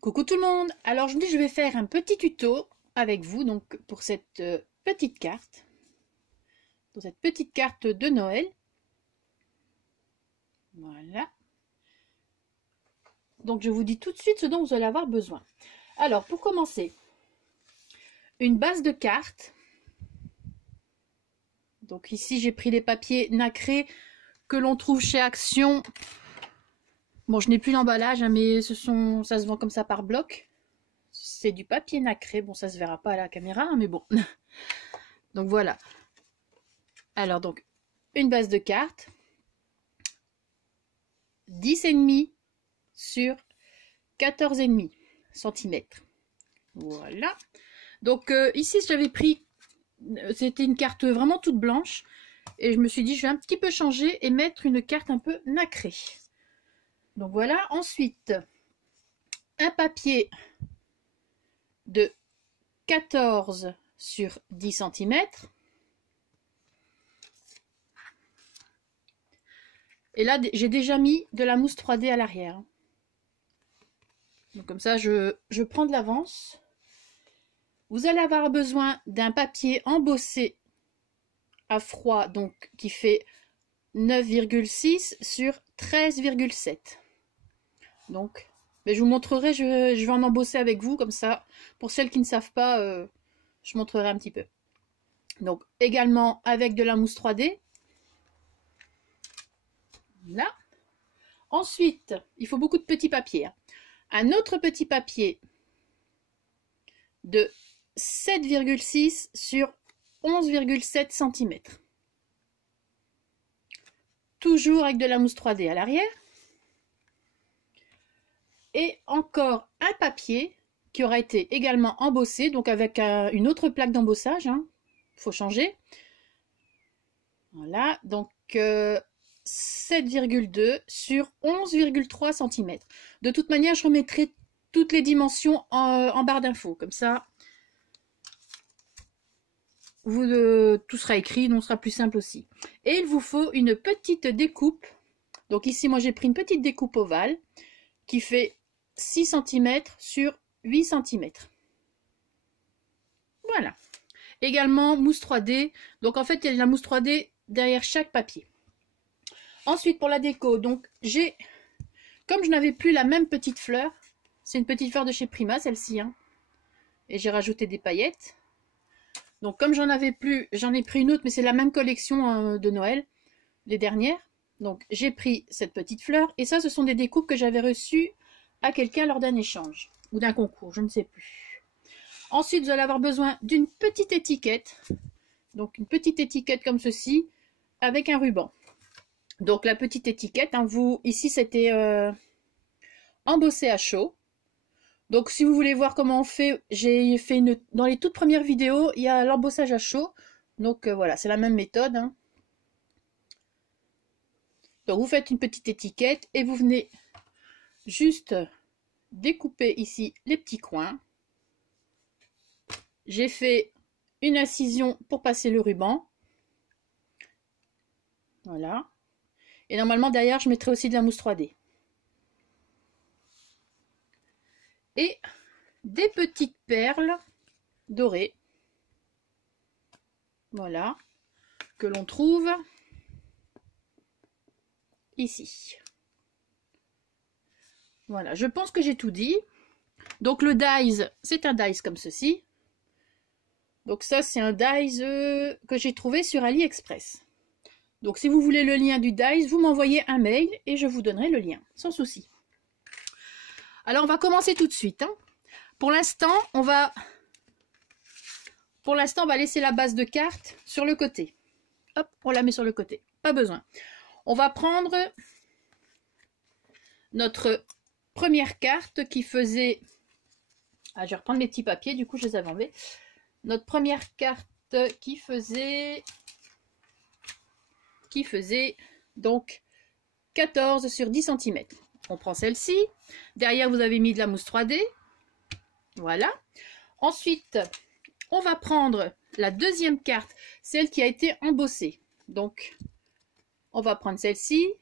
Coucou tout le monde! Alors aujourd'hui je vais faire un petit tuto avec vous donc pour cette petite carte. Pour cette petite carte de Noël. Voilà. Donc je vous dis tout de suite ce dont vous allez avoir besoin. Alors pour commencer, une base de carte. Donc ici j'ai pris les papiers nacrés que l'on trouve chez Action. Bon, je n'ai plus l'emballage, hein, mais ça se vend comme ça par bloc. C'est du papier nacré. Bon, ça se verra pas à la caméra, hein, mais bon. Donc voilà. Alors donc, une base de cartes. 10,5 sur 14,5 cm. Voilà. Donc ici, j'avais pris... C'était une carte vraiment toute blanche. Et je me suis dit, je vais un petit peu changer et mettre une carte un peu nacrée. Donc voilà. Ensuite, un papier de 14 sur 10 cm. Et là, j'ai déjà mis de la mousse 3D à l'arrière. Donc comme ça, je prends de l'avance. Vous allez avoir besoin d'un papier embossé à froid, donc qui fait 9,6 sur 13,7. Donc, mais je vous montrerai, je vais en embosser avec vous, comme ça, pour celles qui ne savent pas, je montrerai un petit peu. Donc, également avec de la mousse 3D. Là. Ensuite, il faut beaucoup de petits papiers. Un autre petit papier de 7,6 sur 11,7 cm. Toujours avec de la mousse 3D à l'arrière. Et encore un papier qui aura été également embossé, donc avec une autre plaque d'embossage. Il faut changer. Voilà, donc 7,2 sur 11,3 cm. De toute manière, je remettrai toutes les dimensions en barre d'infos. Comme ça, tout sera écrit, donc ce sera plus simple aussi. Et il vous faut une petite découpe. Donc ici, moi, j'ai pris une petite découpe ovale qui fait 6 cm sur 8 cm. Voilà. Également, mousse 3D. Donc en fait, il y a de la mousse 3D derrière chaque papier. Ensuite, pour la déco, donc comme je n'avais plus la même petite fleur, c'est une petite fleur de chez Prima, celle-ci, et j'ai rajouté des paillettes. Donc comme j'en avais plus, j'en ai pris une autre, mais c'est la même collection de Noël, les dernières. Donc j'ai pris cette petite fleur, et ça, ce sont des découpes que j'avais reçues à quelqu'un lors d'un échange, ou d'un concours, je ne sais plus. Ensuite, vous allez avoir besoin d'une petite étiquette, donc une petite étiquette comme ceci, avec un ruban. Donc la petite étiquette, ici c'était embossé à chaud. Donc si vous voulez voir comment on fait, j'ai fait dans les toutes premières vidéos, il y a l'embossage à chaud. Donc voilà, c'est la même méthode. Donc vous faites une petite étiquette et vous venez juste découper ici les petits coins. J'ai fait une incision pour passer le ruban. Voilà. Et normalement derrière, je mettrai aussi de la mousse 3D. Et des petites perles dorées. Voilà. Que l'on trouve ici. Voilà, je pense que j'ai tout dit. Donc le dies, c'est un dies comme ceci. Donc ça, c'est un dies que j'ai trouvé sur AliExpress. Donc si vous voulez le lien du dies, vous m'envoyez un mail et je vous donnerai le lien, sans souci. Alors on va commencer tout de suite. Pour l'instant, on va laisser la base de carte sur le côté. Hop, on la met sur le côté. Pas besoin. On va prendre notre première carte qui faisait... Ah, je vais reprendre mes petits papiers, du coup je les avais enlevés. Notre première carte qui faisait donc 14 sur 10 cm. On prend celle-ci. Derrière, vous avez mis de la mousse 3D. Voilà. Ensuite, on va prendre la deuxième carte, celle qui a été embossée. Donc, on va prendre celle-ci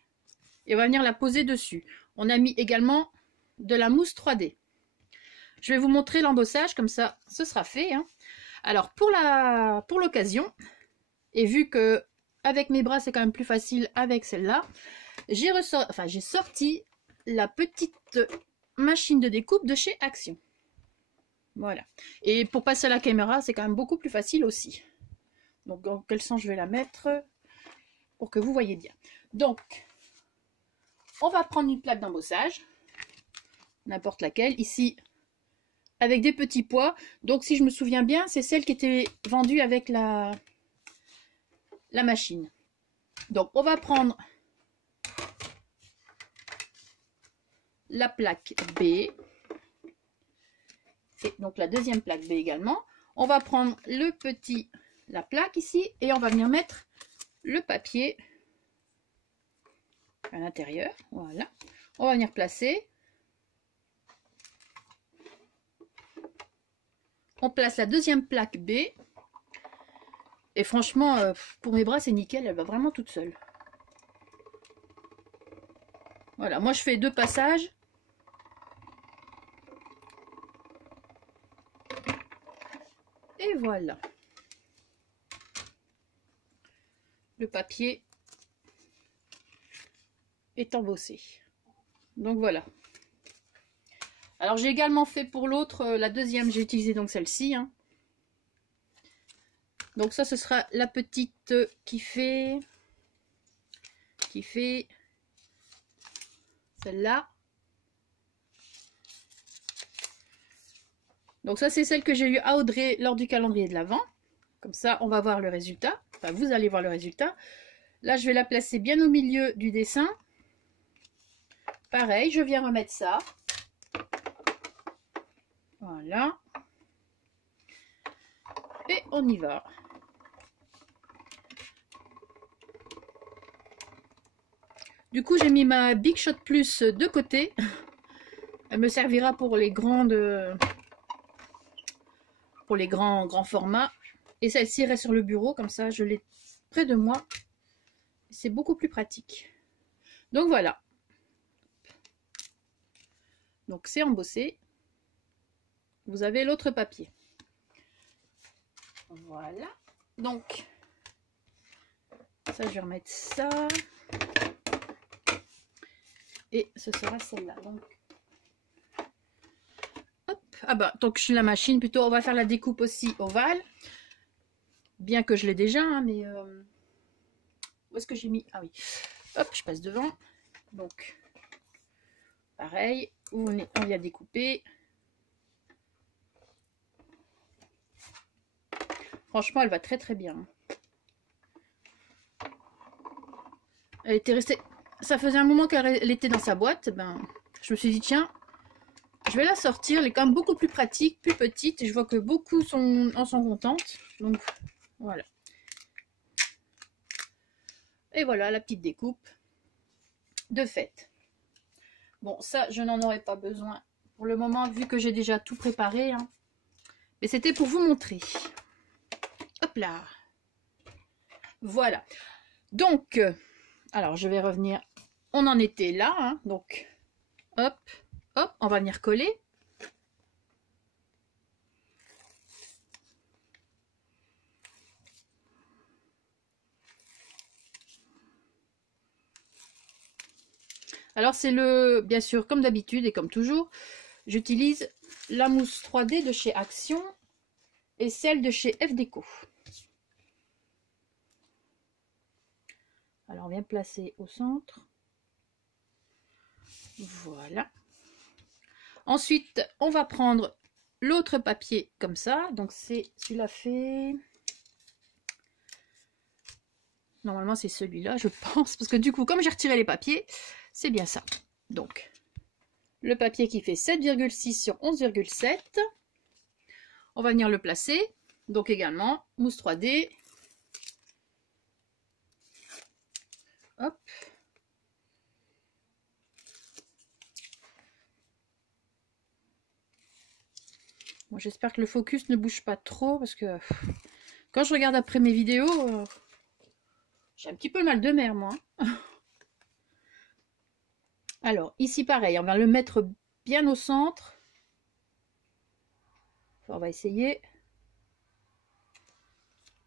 et on va venir la poser dessus. On a mis également de la mousse 3D. Je vais vous montrer l'embossage, comme ça, ce sera fait. Hein. Alors, pour l'occasion, et vu que avec mes bras, c'est quand même plus facile avec celle-là, j'ai sorti la petite machine de découpe de chez Action. Voilà. Et pour passer à la caméra, c'est quand même beaucoup plus facile aussi. Donc, dans quel sens je vais la mettre pour que vous voyez bien. Donc, on va prendre une plaque d'embossage, n'importe laquelle. Ici, avec des petits pois. Donc, si je me souviens bien, c'est celle qui était vendue avec la machine. Donc, on va prendre la plaque B. Et donc, la deuxième plaque B également. On va prendre la plaque ici et on va venir mettre le papier à l'intérieur. Voilà. On va venir placer. On place la deuxième plaque B. Et franchement, pour mes bras, c'est nickel. Elle va vraiment toute seule. Voilà. Moi, je fais 2 passages. Et voilà. Le papier est embossé. Donc voilà. Alors j'ai également fait pour l'autre, la deuxième, j'ai utilisé donc celle-ci. Hein. Donc ça, ce sera la petite qui fait celle-là. Donc ça, c'est celle que j'ai eu à Audrey lors du calendrier de l'Avent. Comme ça, on va voir le résultat. Enfin, vous allez voir le résultat. Là, je vais la placer bien au milieu du dessin. Pareil, je viens remettre ça. Voilà. Et on y va. Du coup, j'ai mis ma Big Shot Plus de côté. Elle me servira pour les grands formats. Et celle-ci reste sur le bureau, comme ça je l'ai près de moi. C'est beaucoup plus pratique. Donc voilà. Donc c'est embossé. Vous avez l'autre papier. Voilà. Donc, ça je vais remettre ça. Et ce sera celle-là. Donc, hop. Ah bah, donc je suis la machine, plutôt on va faire la découpe aussi ovale. Bien que je l'ai déjà, hein, mais où est-ce que j'ai mis? Ah oui. Hop, je passe devant. Donc, pareil, on vient découper. Franchement, elle va très très bien. Elle était restée... Ça faisait un moment qu'elle était dans sa boîte. Ben, je me suis dit, tiens, je vais la sortir. Elle est quand même beaucoup plus pratique, plus petite. Et je vois que beaucoup en sont contentes. Donc, voilà. Et voilà la petite découpe de fait. Bon, ça, je n'en aurais pas besoin pour le moment, vu que j'ai déjà tout préparé. Hein. Mais c'était pour vous montrer. Hop là. Voilà. Donc, alors je vais revenir. On en était là. Hein. Donc, hop, hop, on va venir coller. Alors c'est bien sûr, comme d'habitude et comme toujours, j'utilise la mousse 3D de chez Action et celle de chez FDeco. Alors on vient placer au centre. Voilà. Ensuite, on va prendre l'autre papier comme ça. Donc c'est celui-là fait... Normalement c'est celui-là, je pense. Parce que du coup, comme j'ai retiré les papiers, c'est bien ça. Donc, le papier qui fait 7,6 sur 11,7. On va venir le placer. Donc également, mousse 3D. Hop. Bon, j'espère que le focus ne bouge pas trop parce que quand je regarde après mes vidéos, j'ai un petit peu mal de mer, moi. Alors, ici, pareil, on va le mettre bien au centre. On va essayer.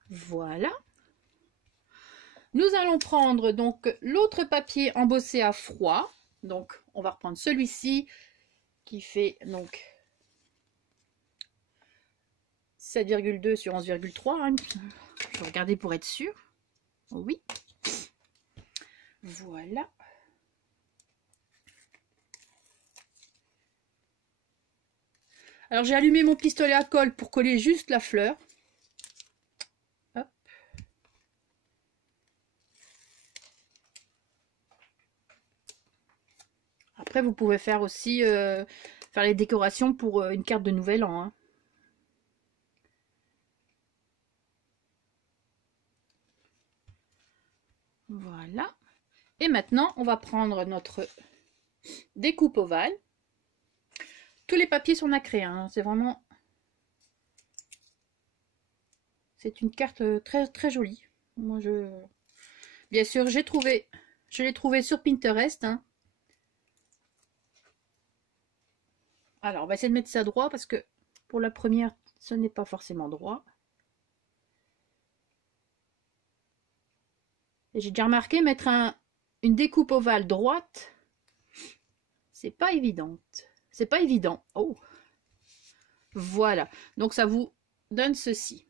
Voilà. Nous allons prendre donc l'autre papier embossé à froid. Donc on va reprendre celui-ci qui fait donc 7,2 sur 11,3. Hein. Je vais regarder pour être sûr. Oui. Voilà. Alors j'ai allumé mon pistolet à colle pour coller juste la fleur. Hop. Après vous pouvez faire aussi faire les décorations pour une carte de Nouvel An. Hein. Voilà. Et maintenant on va prendre notre découpe ovale. Tous les papiers sont nacrés. Hein. C'est vraiment... C'est une carte très très jolie. Moi bien sûr je l'ai trouvé sur Pinterest. Hein. Alors on va essayer de mettre ça droit parce que pour la première ce n'est pas forcément droit. Et j'ai déjà remarqué mettre une découpe ovale droite, c'est pas évident. C'est pas évident. Oh, voilà. Donc ça vous donne ceci.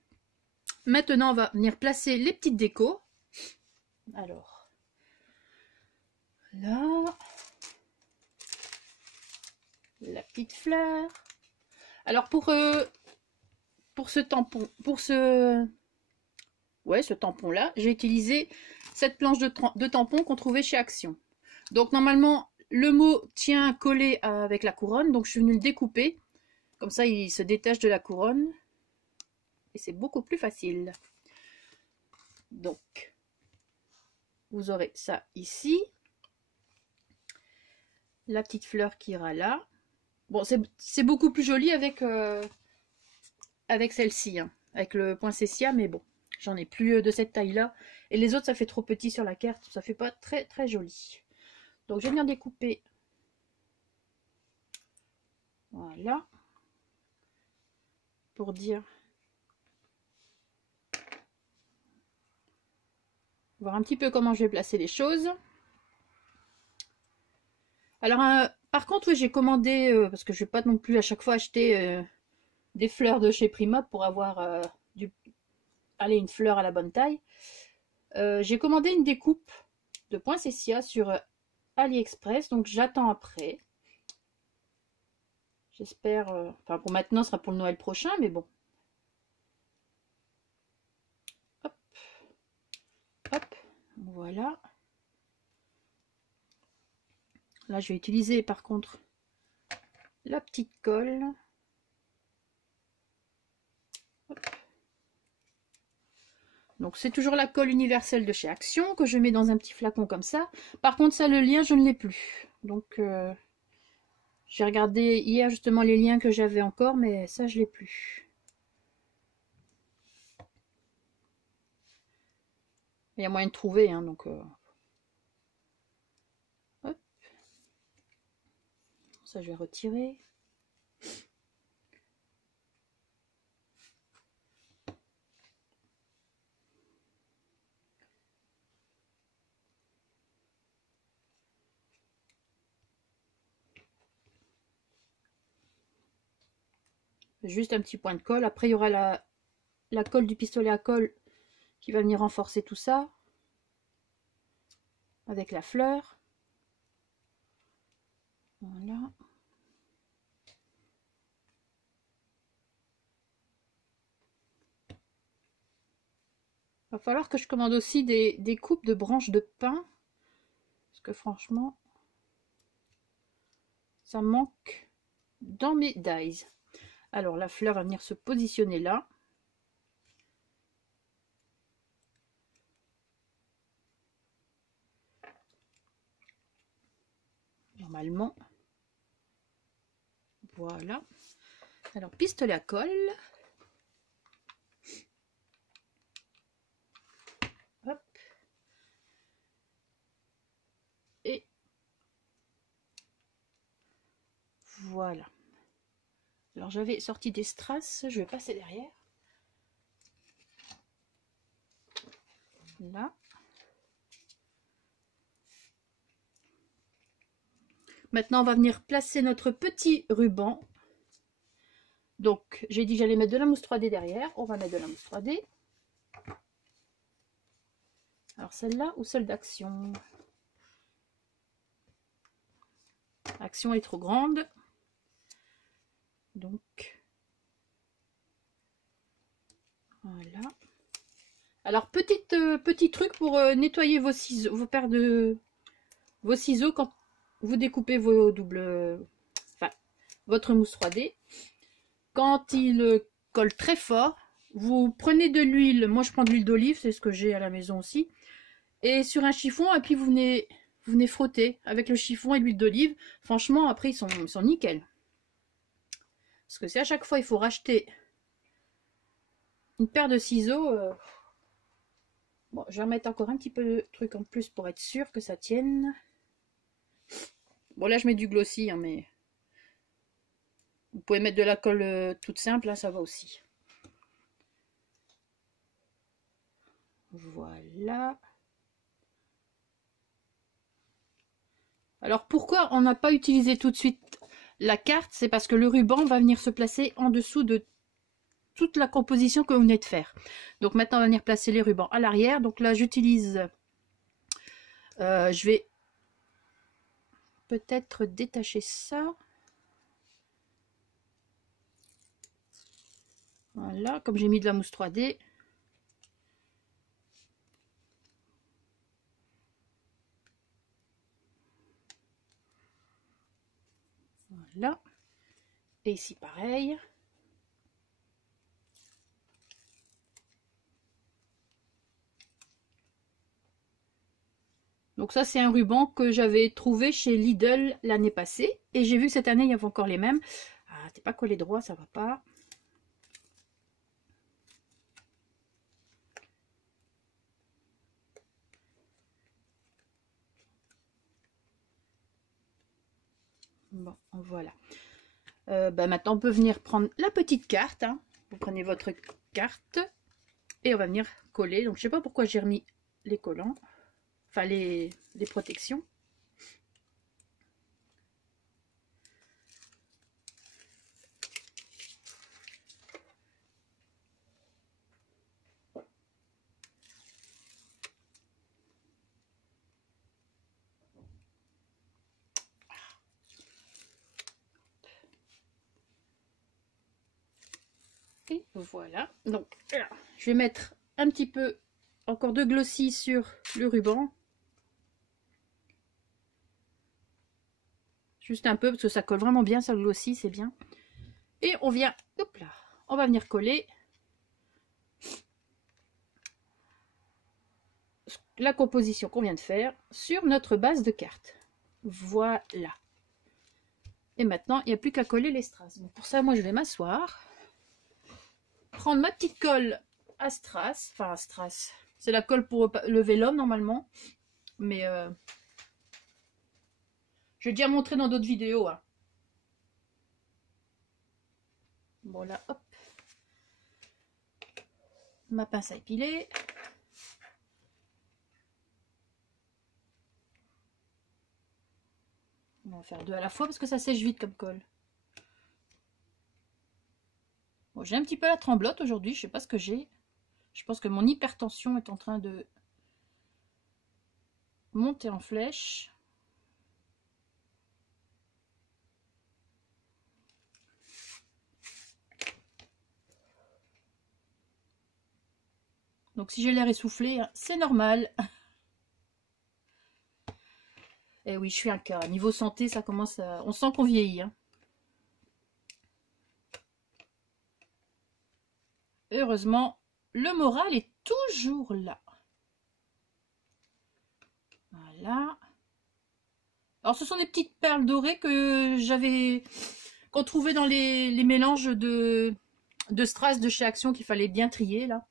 Maintenant on va venir placer les petites décos. Alors là, la petite fleur. Alors pour ce tampon, ce tampon là, j'ai utilisé cette planche de tampon qu'on trouvait chez Action. Donc normalement le mot tient collé avec la couronne, donc je suis venue le découper. Comme ça il se détache de la couronne et c'est beaucoup plus facile. Donc vous aurez ça ici. La petite fleur qui ira là. Bon, c'est beaucoup plus joli avec, avec celle-ci, hein, avec le poinsettia, mais bon, j'en ai plus de cette taille-là. Et les autres, ça fait trop petit sur la carte, ça fait pas très très joli. Donc je vais venir découper. Voilà. Pour dire... Voir un petit peu comment je vais placer les choses. Alors, par contre, oui, j'ai commandé, parce que je vais pas non plus à chaque fois acheter des fleurs de chez Prima pour avoir une fleur à la bonne taille. J'ai commandé une découpe de poinsettia sur AliExpress, donc j'attends après. J'espère, enfin pour maintenant, ce sera pour le Noël prochain, mais bon. Hop, hop, voilà. Là, je vais utiliser par contre la petite colle. Hop. Donc c'est toujours la colle universelle de chez Action que je mets dans un petit flacon comme ça. Par contre ça, le lien, je ne l'ai plus. Donc j'ai regardé hier justement les liens que j'avais encore, mais ça je l'ai plus. Il y a moyen de trouver, hein, donc hop. Ça je vais retirer. Juste un petit point de colle. Après il y aura la colle du pistolet à colle qui va venir renforcer tout ça avec la fleur. Voilà. Va falloir que je commande aussi des coupes de branches de pin. Parce que franchement, ça manque dans mes dies. Alors la fleur va venir se positionner là. Normalement. Voilà. Alors pistolet à colle. Hop. Et voilà. Alors j'avais sorti des strass, je vais passer derrière. Là. Maintenant, on va venir placer notre petit ruban. Donc, j'ai dit que j'allais mettre de la mousse 3D derrière. On va mettre de la mousse 3D. Alors, celle-là ou celle d'Action? Action est trop grande. Donc, voilà. Alors, petit truc pour nettoyer vos ciseaux, vos paires de... vos ciseaux quand vous découpez vos doubles... Enfin, votre mousse 3D. Quand il colle très fort, vous prenez de l'huile. Moi, je prends de l'huile d'olive, c'est ce que j'ai à la maison aussi. Et sur un chiffon, et puis vous venez frotter avec le chiffon et l'huile d'olive. Franchement, après, ils sont nickel. Parce que si à chaque fois, il faut racheter une paire de ciseaux... Bon, je vais remettre encore un petit peu de truc en plus pour être sûr que ça tienne. Bon, là, je mets du glossy, hein, mais... Vous pouvez mettre de la colle toute simple, là, ça va aussi. Voilà. Alors, pourquoi on n'a pas utilisé tout de suite la carte? C'est parce que le ruban va venir se placer en dessous de toute la composition que vous venez de faire. Donc, maintenant, on va venir placer les rubans à l'arrière. Donc là, j'utilise... je vais peut-être détacher ça. Voilà, comme j'ai mis de la mousse 3D. Voilà. Et ici, pareil. Donc ça, c'est un ruban que j'avais trouvé chez Lidl l'année passée. Et j'ai vu que cette année, il y avait encore les mêmes. Ah, t'es pas collé droit, ça va pas. Bon, voilà. Maintenant, on peut venir prendre la petite carte. Hein. Vous prenez votre carte et on va venir coller. Donc, je sais pas pourquoi j'ai remis les collants. Enfin, les protections. Et voilà. Donc, je vais mettre un petit peu encore de glossy sur le ruban. Juste un peu, parce que ça colle vraiment bien, ça le glossy, c'est bien. Et on vient, hop là, on va venir coller la composition qu'on vient de faire sur notre base de carte. Voilà. Et maintenant, il n'y a plus qu'à coller les strass. Donc pour ça, moi, je vais m'asseoir. Prendre ma petite colle à strass. Enfin, à strass. C'est la colle pour le vélum, normalement. Mais je vais déjà montrer dans d'autres vidéos. Hein. Bon, là, hop. Ma pince à épiler. On va faire deux à la fois parce que ça sèche vite comme colle. Bon, j'ai un petit peu la tremblote aujourd'hui, je sais pas ce que j'ai. Je pense que mon hypertension est en train de monter en flèche. Donc si j'ai l'air essoufflé, c'est normal. Eh oui, je suis un cas. Niveau santé, ça commence à... On sent qu'on vieillit. Hein. Heureusement, le moral est toujours là. Voilà. Alors, ce sont des petites perles dorées que qu'on trouvait dans les mélanges de strass de chez Action qu'il fallait bien trier, là.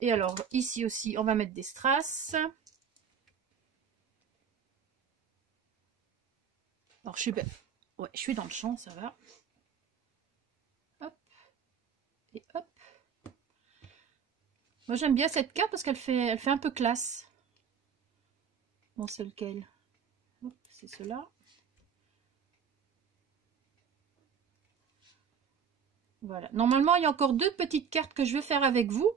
Et alors, ici aussi, on va mettre des strass. Alors, je suis dans le champ, ça va. Et hop. Moi j'aime bien cette carte parce qu'elle fait un peu classe. Bon, c'est lequel? C'est cela. Voilà. Normalement, il y a encore 2 petites cartes que je vais faire avec vous.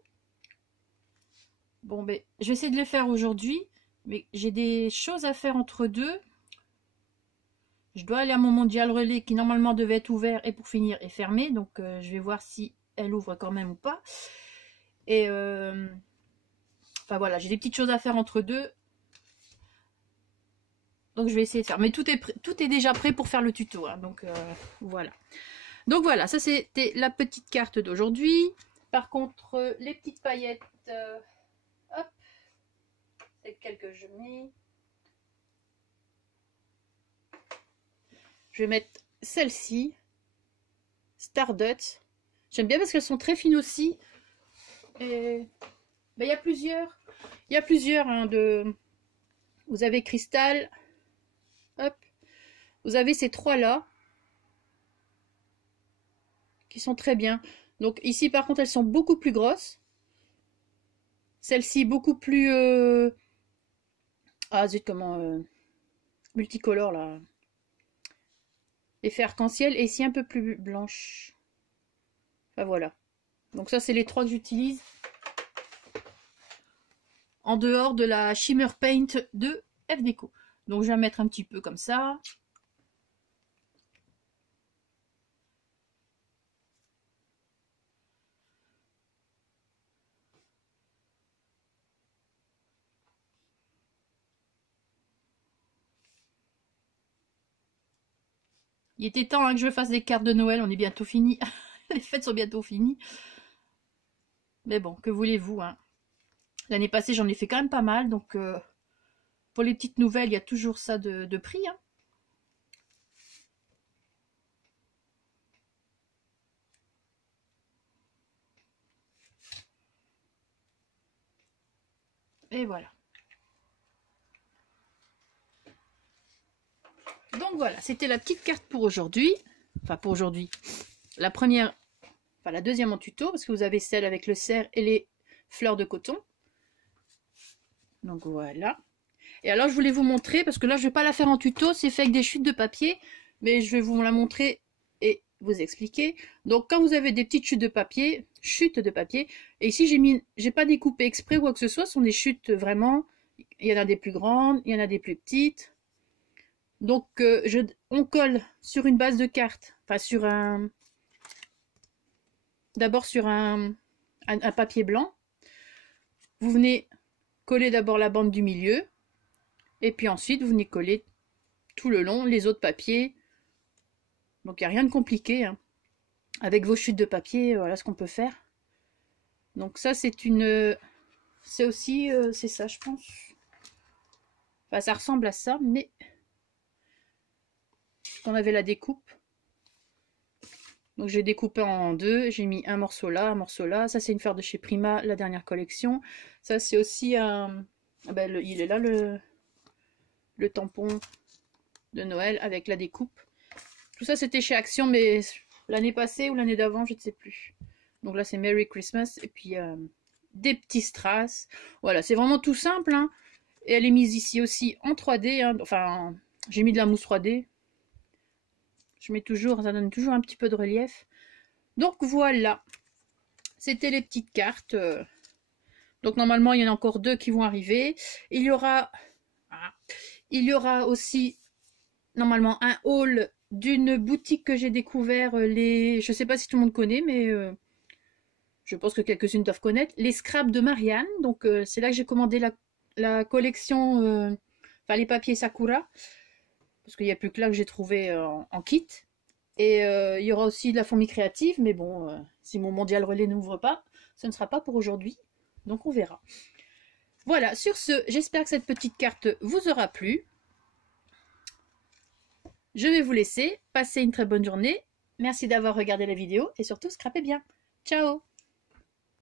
Bon, ben, je vais essayer de les faire aujourd'hui. Mais j'ai des choses à faire entre deux. Je dois aller à mon mondial relais qui normalement devait être ouvert et pour finir est fermé. Donc, je vais voir si elle ouvre quand même ou pas. Et enfin voilà, j'ai des petites choses à faire entre deux. Donc je vais essayer de faire. Mais tout est déjà prêt pour faire le tuto. Hein, donc voilà. Donc voilà, ça c'était la petite carte d'aujourd'hui. Par contre, les petites paillettes, hop, c'est celle que je mets. Je vais mettre celle-ci, Stardust. J'aime bien parce qu'elles sont très fines aussi. Et ben, il y a plusieurs hein, de. Vous avez cristal. Hop. Vous avez ces 3 là. Qui sont très bien. Donc ici par contre elles sont beaucoup plus grosses. Celle-ci beaucoup plus ah zut comment multicolore là. Effet arc-en-ciel et ici un peu plus blanche. Enfin voilà. Donc ça c'est les 3 que j'utilise. En dehors de la Shimmer Paint de FDeco. Donc je vais mettre un petit peu comme ça. Il était temps hein, que je fasse des cartes de Noël, on est bientôt fini. Les fêtes sont bientôt finies. Mais bon, que voulez-vous hein. L'année passée, j'en ai fait quand même pas mal. Donc, pour les petites nouvelles, il y a toujours ça de prix. Hein. Et voilà. Donc voilà, c'était la petite carte pour aujourd'hui. Enfin, pour aujourd'hui. La première, enfin la deuxième en tuto, parce que vous avez celle avec le cerf et les fleurs de coton. Donc voilà. Et alors, je voulais vous montrer, parce que là, je ne vais pas la faire en tuto, c'est fait avec des chutes de papier, mais je vais vous la montrer et vous expliquer. Donc, quand vous avez des petites chutes de papier, et ici, j'ai pas découpé exprès ou quoi que ce soit, ce sont des chutes vraiment, il y en a des plus grandes, il y en a des plus petites. Donc, on colle sur une base de carte, enfin sur d'abord sur un papier blanc. Vous venez coller d'abord la bande du milieu, et puis ensuite, vous venez coller tout le long les autres papiers. Donc, il n'y a rien de compliqué. Hein. Avec vos chutes de papier, voilà ce qu'on peut faire. Donc, ça, c'est une... C'est aussi... c'est ça, je pense. Enfin, ça ressemble à ça, mais... On avait la découpe. Donc, j'ai découpé en 2. J'ai mis un morceau là, un morceau là. Ça, c'est une fleur de chez Prima, la dernière collection. Ça, c'est aussi un... Ah ben, il est là, le tampon de Noël avec la découpe. Tout ça c'était chez Action mais l'année passée ou l'année d'avant je ne sais plus. Donc là c'est Merry Christmas et puis des petits strass. Voilà c'est vraiment tout simple hein. Et elle est mise ici aussi en 3D hein. Enfin j'ai mis de la mousse 3D. Je mets toujours, ça donne toujours un petit peu de relief. Donc voilà. C'était les petites cartes. Donc normalement il y en a encore 2 qui vont arriver. Il y aura aussi normalement un haul d'une boutique que j'ai découvert, je sais pas si tout le monde connaît, mais je pense que quelques-unes doivent connaître, les scraps de Marianne. Donc c'est là que j'ai commandé la collection, enfin les papiers Sakura, parce qu'il n'y a plus que là que j'ai trouvé en kit. Et il y aura aussi de la fourmi créative, mais bon, si mon mondial relais n'ouvre pas, ce ne sera pas pour aujourd'hui, donc on verra. Voilà, sur ce, j'espère que cette petite carte vous aura plu. Je vais vous laisser, passez une très bonne journée, merci d'avoir regardé la vidéo et surtout scrapez bien. Ciao!